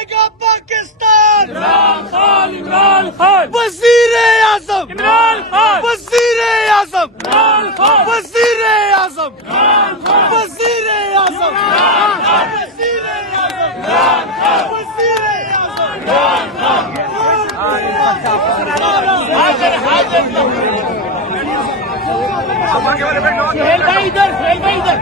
بچائے گا پاکستان؟ عمران خان، عمران خان، وزیر اعظم عمران خان، وزیر اعظم عمران خان، وزیر اعظم عمران خان، وزیر اعظم وزیر اعظم وزیر سہیل بھائی ادھر، سہیل بھائی ادھر.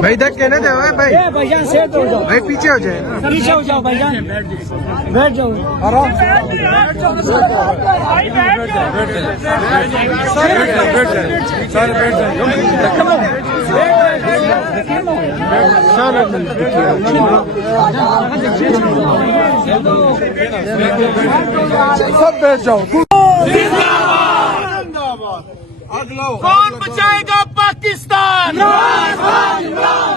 بھائی دھک کے نہ دے بھائی، بھائی پیچھے ہو جائے، پیچھے ہو جاؤ بھائی جان، بیٹھ جاؤ آرام سے سارے بیٹھ جائیں. سب بیٹھ جاؤ. کون بچائے گا پاکستان؟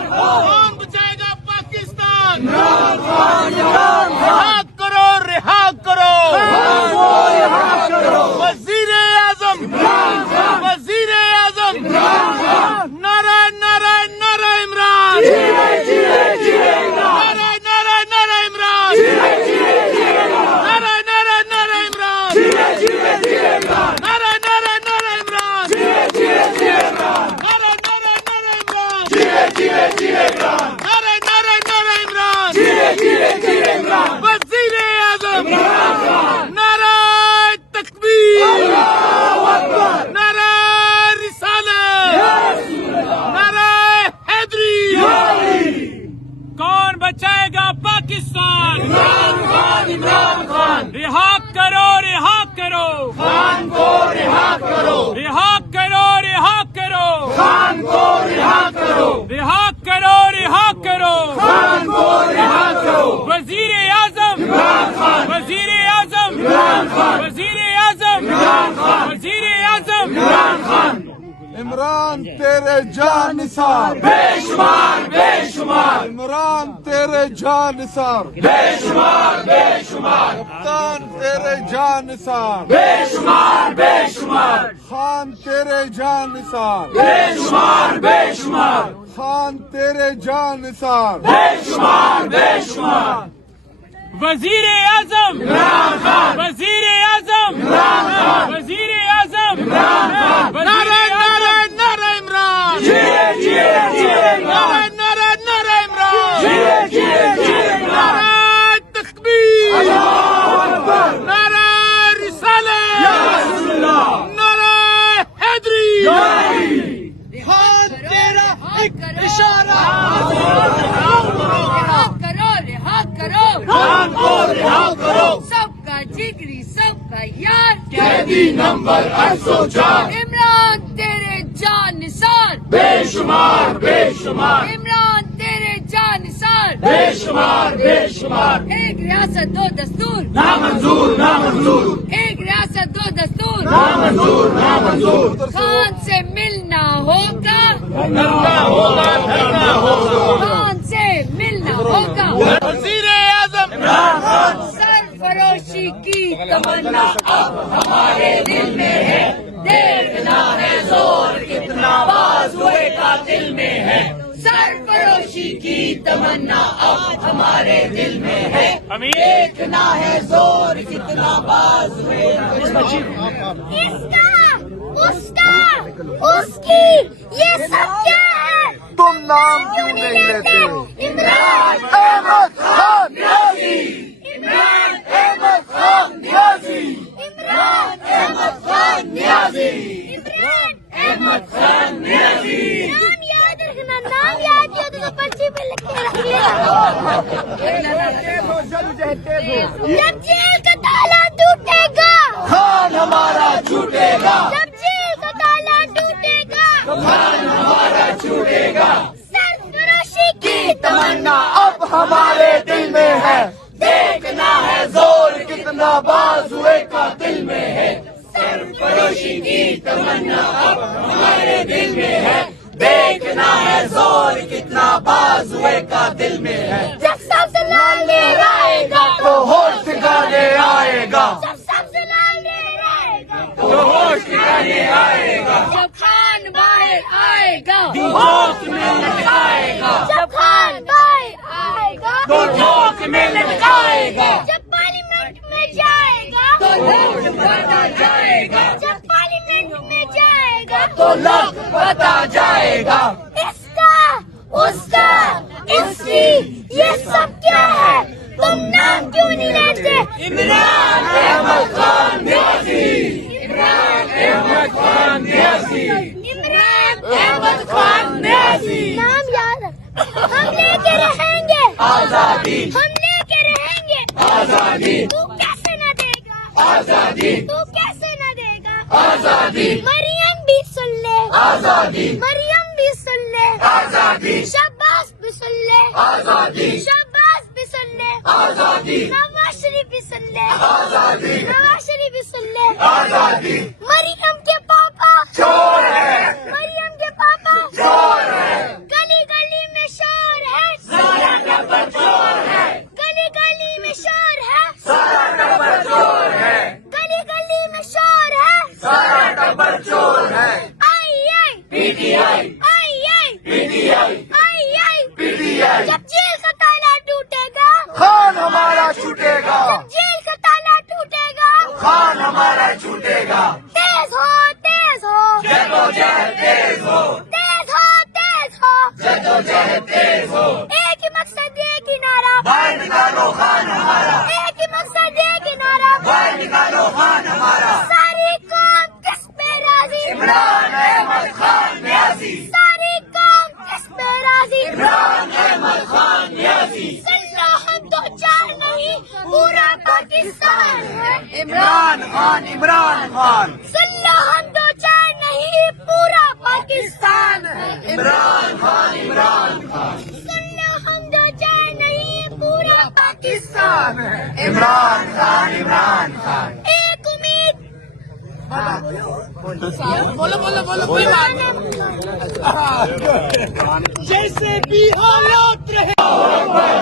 کون بچائے گا پاکستان؟ رہا کرو، رہا کرو وزیر اعظم، وزیر اعظم. نعرہ نعرہ نعرہ عمران، نعرہ نعرہ نعرہ عمران، نعرہ نعرہ نعرہ عمران، نعرہ نعرہ نعرہ عمران، نعرہ نعرہ نعرہ عمران، نعرہ نعرہ نعرہ عمران. وزیر اعظم، نعرہ تکبیر، نعرہ رسالت، نعرہ حیدری. کون بچائے گا پاکستان؟ عمران خان، عمران خان. رہا کرو، رہا کرو، خان کو رہا کرو، رہا کرو، رہا کرو، خان کو رہا کرو، رہا کرو، رہا کرو. خان کو رہا کرو. وزیر اعظم، عمران خان، وزیر اعظم، عمران خان، وزیر اعظم، عمران خان، وزیر اعظم. عمران خان. عمران تیرے جان نثار، بے شمار، بے شمار، عمران تیرے جان نثار، بے شمار، بے شمار، کپتان تیرے جان نثار، بے شمار، بے شمار، خان تیرے جان نثار، بے شمار، بے شمار، خان تیرے جان نثار. بے شمار، بے شمار. وزیر اعظم، عمران خان، وزیر اعظم، عمران خان، وزیر اعظم، عمران خان. نعرہ نعرہ نعرہ عمران، نعرہ نعرہ نعرہ عمران، نعرہ تکبیر، نعرہ رسالت، نعرہ حیدری. خان تیرا ایک اشارہ، رہا کرو، رہا کرو، خان کو رہا کرو. سب کا جگری، سب کا یار، قیدی نمبر 804. عمران تیرے جان نثار، بے شمار، بے شمار، عمران تیرے جان نثار. بے شمار، بے شمار. ایک ریاست دو دستور، نامنظور، نامنظور، ایک ریاست دو دستور. نامنظور، نامنظور. خان سے ملنا ہوگا، دھرنا ہوگا، دھرنا ہوگا. خان سے ملنا ہوگا. وزیر اعظم عمران خان. سرفروشی کی تمنا اب ہمارے دل میں ہے، دیکھنا ہے زور کتنا بازوئے کا دل میں ہے. سرفروشی کی تمنا اب ہمارے دل میں ہے، دیکھنا ہے زور کتنا بازوئے کا دل میں ہے. اس کا، اس کا، اس کی، یہ سب کیا ہے؟ تم نام کیوں نہیں لیتے؟ عمران احمد خان نیازی، عمران احمد خان نیازی، عمران احمد خان نیازی، عمران احمد خان نیازی. نام یاد رکھنا، نام یاد کیا تو پرچی پہ لکھ کے رکھ لیا. جب جیل کا تالا ٹوٹے گا، خان ہمارا چھوٹے گا، جب جیل کا تالا ٹوٹے گا، خان ہمارا چھوٹے گا. سرفروشی کی تمنا اب ہمارے دل میں ہے، دیکھنا ہے زور کتنا بازوئے کا دل میں ہے. سرفروشی کی تمنا اب ہمارے دل میں ہے، دیکھنا ہے زور کتنا بازوئے کا دل میں ہے. جب ठोक में लटकाएगा, जब खान भाई आएगा तो ठोक में लटकाएगा, जब पार्लियामेंट में जाएगा तो लोग बता जाएगा, जब पार्लियामेंट में जाएगा तो लोग बता जाएगा। इसका उसका इसकी ये सब क्या है, तुम नाम क्यों नहीं लेते? इमरान अहमद खान न्यासी, इमरान अहमद खान न्यासी, इमरान अहमद खान न्यासी। नाम याद है। हम लेके रहेंगे आजादी, हम लेके रहेंगे आजादी, तू कैसे न देगा आजादी, तू कैसे न देगा आजादी, मरियम भी सुन ले आजादी, मरियम भी सुन ले आजादी, शब्बास भी सुन ले आजादी, शब्बास भी सुन ले आजादी, नवाज शरीफ भी सुन ले आजादी, नवाज शरीफ भी सुन ले आजादी। मरियम के पापा चोर है, मरियम के पापा चोर है, गली गली में शोर है सारा टब्बर चोर है, गली गली में शोर है सारा टब्बर चोर है, गली गली में शोर है सारा टब्बर चोर है। आई आई पीटीआई, आई आई पीटीआई, आई आई पीटीआई। जब जेल का ताला टूटेगा खान हमारा छूटेगा, जेल का ताला टूटेगा खान हमारा छूटेगा। तेज हो तेज हो जदोजहद तेज हो, तेज हो तेज हो जदोजहद तेज हो। एक ही मकसद एक ही नारा बाहर निकालो खान हमारा, एक ही मकसद एक ही नारा बाहर निकालो खान हमारा। सारी कौम किस पे राजी इमरान अहमद खान न्यासी, सारी कौम किस पे राजी इमरान अहमद खान न्यासी। सुन लो हम दो चार नहीं पूरा पाकिस्तान है इमरान खान, इमरान खान, सुन लो हम दो चार नहीं पूरा पाकिस्तान है इमरान खान, इमरान खान, सुन लो हम दो चार नहीं पूरा पाकिस्तान है इमरान खान, इमरान खान। एक उम्मीद जैसे भी हालात रहे।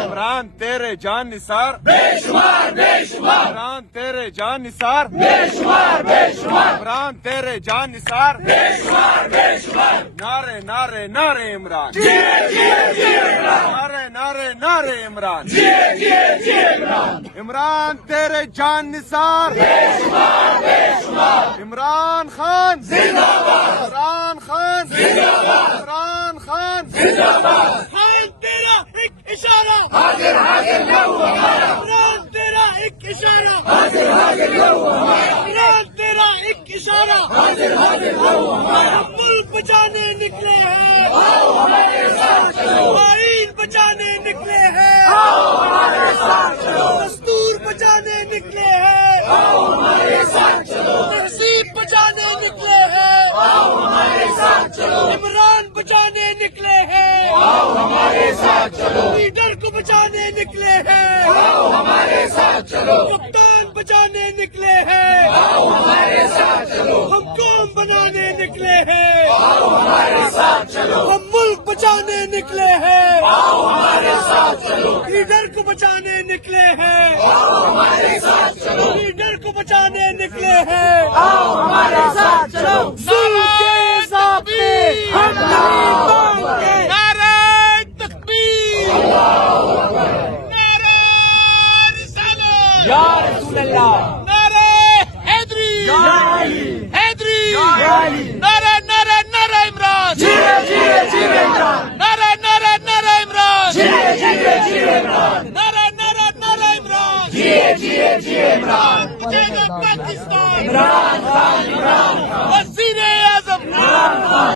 इमरान तेरे जान निसार, बेशुमार, बेशुमार, इमरान तेरे जान निसार, बेशुमार, बेशुमार, इमरान तेरे जान निसार। बेशुमार, बेशुमार। नारे नारे नारे इमरान, जिए, जिए, जिए इमरान, नारे नारे नारे इमरान। जिए, जिए, जिए इमरान। इमरान तेरे जान निसार, बेशुमार, बेशुमार। इमरान खान जिंदाबाद, इमरान खान जिंदाबाद, इमरान खान। जिंदाबाद। खान तेरा एक इशारा, हाजिर, हाजिर लहू हमारा, इमरान तेरा एक इशारा, हाजिर, हाजिर लहू हमारा, इमरान तेरा एक इशारा। हाजिर, हाजिर लहू हमारा। हम मुल्क बचाने निकले हैं, आओ हमारे साथ चलो, आईन बचाने निकले हैं, आओ हमारे साथ चलो, दस्तूर बचाने निकले हैं, आओ हमारे साथ चलो, तहजीब बचाने निकले हैं, आओ हमारे साथ चलो, इमरान बचाने निकले हैं, आओ हमारे साथ चलो, लीडर को बचाने निकले हैं, आओ हमारे साथ चलो, कप्तान बचाने निकले हैं, आओ हमारे साथ चलो, हम कौम बनाने निकले हैं, आओ हमारे साथ चलो, हम मुल्क बचाने निकले हैं, आओ हमारे साथ चलो, लीडर को बचाने निकले हैं, आओ हमारे साथ चलो, लीडर को बचाने निकले हैं। आओ हमारे साथ चलो। नारे तकबीर, नारे तकबीर, नारे रिसालत, या रसूल अल्लाह, नारे हैदरी, हैदरी, नारे नारे नारे इमरान, जिए, जिए, जिए इमरान, नारे नारे नारे इमरान, जिए, जिए, जिए इमरान, नारे नारे नारे इमरान, जिए, जिए, जिए इमरान। बचेगा पाकिस्तान, इमरान खान, इमरान खान, वज़ीर-ए-आज़म, इमरान खान।